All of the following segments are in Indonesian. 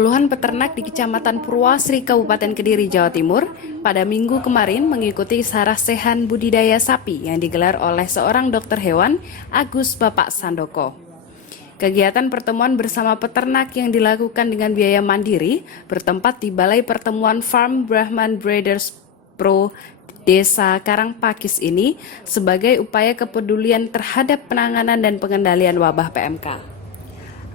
Puluhan peternak di Kecamatan Purwasri, Kabupaten Kediri, Jawa Timur, pada Minggu kemarin mengikuti sarasehan budidaya sapi yang digelar oleh seorang dokter hewan, Agus Bapak Sandoko. Kegiatan pertemuan bersama peternak yang dilakukan dengan biaya mandiri bertempat di Balai Pertemuan Farm Brahman Breeders Pro Desa Karangpakis ini sebagai upaya kepedulian terhadap penanganan dan pengendalian wabah PMK.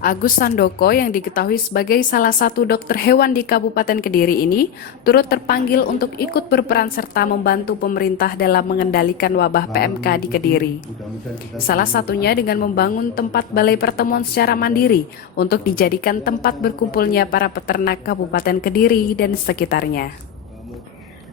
Agus Sandoko yang diketahui sebagai salah satu dokter hewan di Kabupaten Kediri ini turut terpanggil untuk ikut berperan serta membantu pemerintah dalam mengendalikan wabah PMK di Kediri. Salah satunya dengan membangun tempat balai pertemuan secara mandiri untuk dijadikan tempat berkumpulnya para peternak Kabupaten Kediri dan sekitarnya.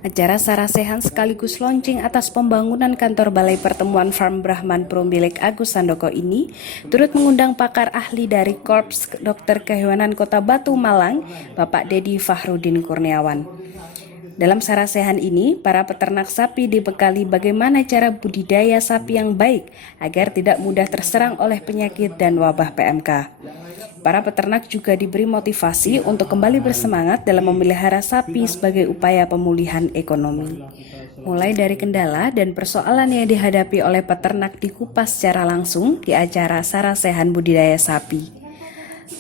Acara sarasehan sekaligus launching atas pembangunan kantor Balai Pertemuan Farm Brahman Pro milik Agus Sandoko ini turut mengundang pakar ahli dari Korps Dokter Kehewanan Kota Batu Malang, Bapak Dedi Fahrudin Kurniawan. Dalam sarasehan ini, para peternak sapi dibekali bagaimana cara budidaya sapi yang baik agar tidak mudah terserang oleh penyakit dan wabah PMK. Para peternak juga diberi motivasi untuk kembali bersemangat dalam memelihara sapi sebagai upaya pemulihan ekonomi. Mulai dari kendala dan persoalan yang dihadapi oleh peternak dikupas secara langsung di acara sarasehan budidaya sapi.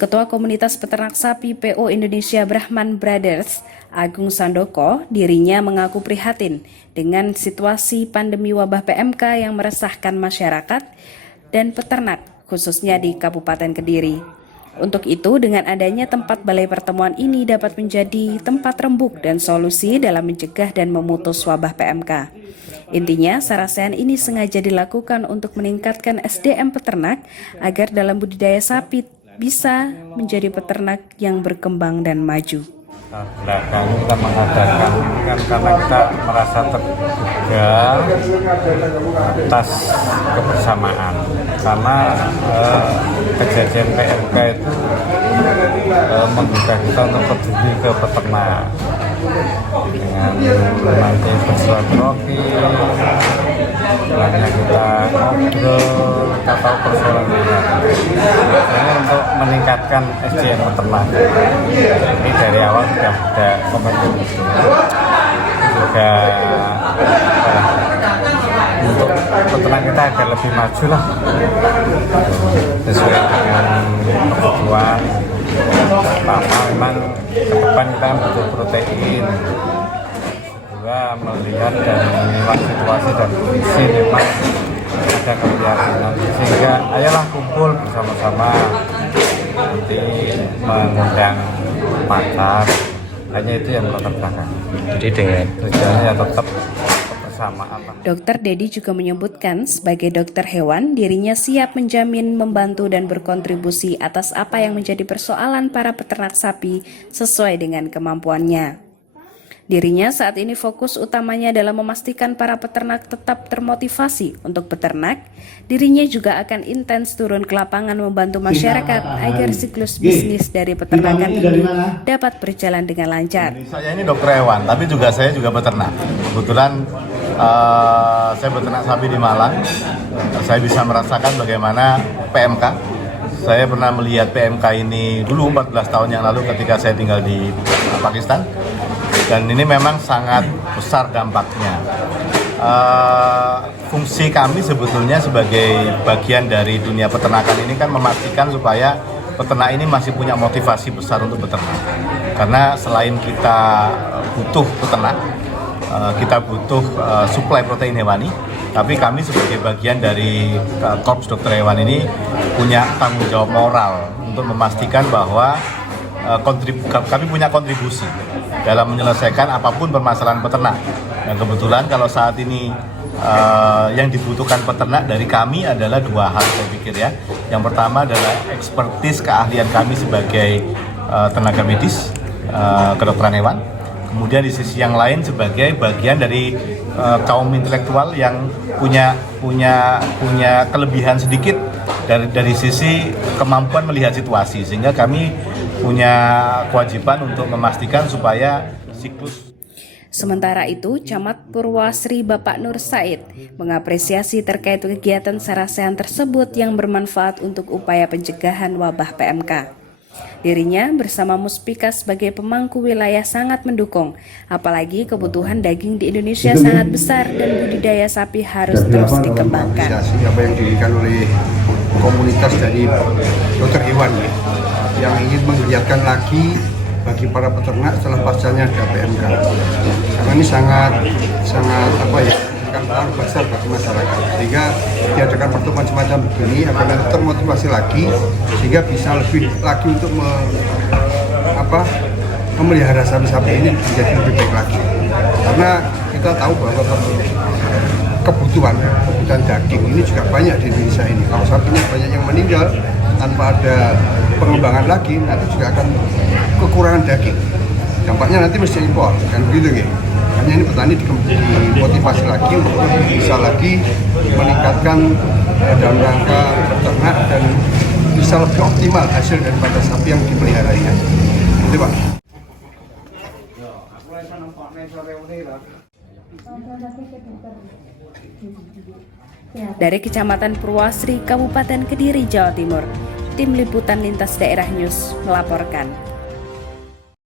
Ketua Komunitas Peternak Sapi PO Indonesia Brahman Brothers, Agung Sandoko, dirinya mengaku prihatin dengan situasi pandemi wabah PMK yang meresahkan masyarakat dan peternak, khususnya di Kabupaten Kediri. Untuk itu, dengan adanya tempat balai pertemuan ini dapat menjadi tempat rembuk dan solusi dalam mencegah dan memutus wabah PMK. Intinya, sarasehan ini sengaja dilakukan untuk meningkatkan SDM peternak agar dalam budidaya sapi bisa menjadi peternak yang berkembang dan maju. Belakang kita mengadakan kan karena kita merasa terduga atas kebersamaan karena kejadian PMK itu menggugah kita untuk peduli ke peternak dengan nanti bersilaturahmi, banyak kita ngobrol, kita tahu persoalan kita. Ini untuk meningkatkan SDM peternak. Ini dari awal sudah ada komitmen itu. Juga untuk peternak kita agar lebih maju lah, sesuai dengan kebutuhan. Pertama memang ke depan kita butuh protein. Kedua melihat dan menilai situasi dan kondisi memang ada keprihatinan, sehingga ayolah kumpul bersama-sama nanti mengundang pakar. Hanya itu yang melatar belakang. Jadi dengan tujuannya ya tetap kebersamaan. Dr. Dedi juga menyebutkan sebagai dokter hewan, dirinya siap menjamin, membantu dan berkontribusi atas apa yang menjadi persoalan para peternak sapi sesuai dengan kemampuannya. Dirinya saat ini fokus utamanya dalam memastikan para peternak tetap termotivasi untuk beternak. Dirinya juga akan intens turun ke lapangan membantu masyarakat agar siklus bisnis dari peternakan ini dapat berjalan dengan lancar. Saya ini dokter hewan, tapi saya juga peternak. Kebetulan saya beternak sapi di Malang. Saya bisa merasakan bagaimana PMK. Saya pernah melihat PMK ini dulu 14 tahun yang lalu ketika saya tinggal di Pakistan. Dan ini memang sangat besar dampaknya. Fungsi kami sebetulnya sebagai bagian dari dunia peternakan ini kan memastikan supaya peternak ini masih punya motivasi besar untuk beternak. Karena selain kita butuh peternak, kita butuh suplai protein hewani, tapi kami sebagai bagian dari Korps Dokter Hewan ini punya tanggung jawab moral untuk memastikan bahwa kami punya kontribusi dalam menyelesaikan apapun permasalahan peternak. Dan kebetulan kalau saat ini yang dibutuhkan peternak dari kami adalah dua hal saya pikir ya. Yang pertama adalah ekspertis keahlian kami sebagai tenaga medis kedokteran hewan. Kemudian di sisi yang lain sebagai bagian dari kaum intelektual yang punya kelebihan sedikit dari sisi kemampuan melihat situasi, sehingga kami punya kewajiban untuk memastikan supaya siklus. Sementara itu, Camat Purwasri Bapak Nur Said mengapresiasi terkait kegiatan sarasehan tersebut yang bermanfaat untuk upaya pencegahan wabah PMK. Dirinya bersama Muspika sebagai pemangku wilayah sangat mendukung, apalagi kebutuhan daging di Indonesia sangat besar dan budidaya sapi harus terus dikembangkan. Apa yang diberikan oleh komunitas dari dokter hewan yang ingin menggiatkan lagi bagi para peternak setelah pascanya ada PMK. Karena ini sangat pengaruh besar bagi masyarakat, sehingga diadakan pertemuan semacam begini akan termotivasi lagi, sehingga bisa lebih lagi untuk memelihara sapi-sapi ini menjadi lebih baik lagi. Karena kita tahu bahwa kebutuhan daging ini juga banyak di Indonesia ini. Kalau sapinya banyak yang meninggal tanpa ada pengembangan lagi, nanti juga akan kekurangan daging. Dampaknya nanti mesti impor, kan begitu ya. Hanya ini petani dimotivasi lagi untuk bisa lagi meningkatkan dalam rangka peternak dan bisa lebih optimal hasil daripada sapi yang dipeliharanya. Itu Pak. Dari Kecamatan Purwasri, Kabupaten Kediri, Jawa Timur, Tim Liputan Lintas Daerah News melaporkan.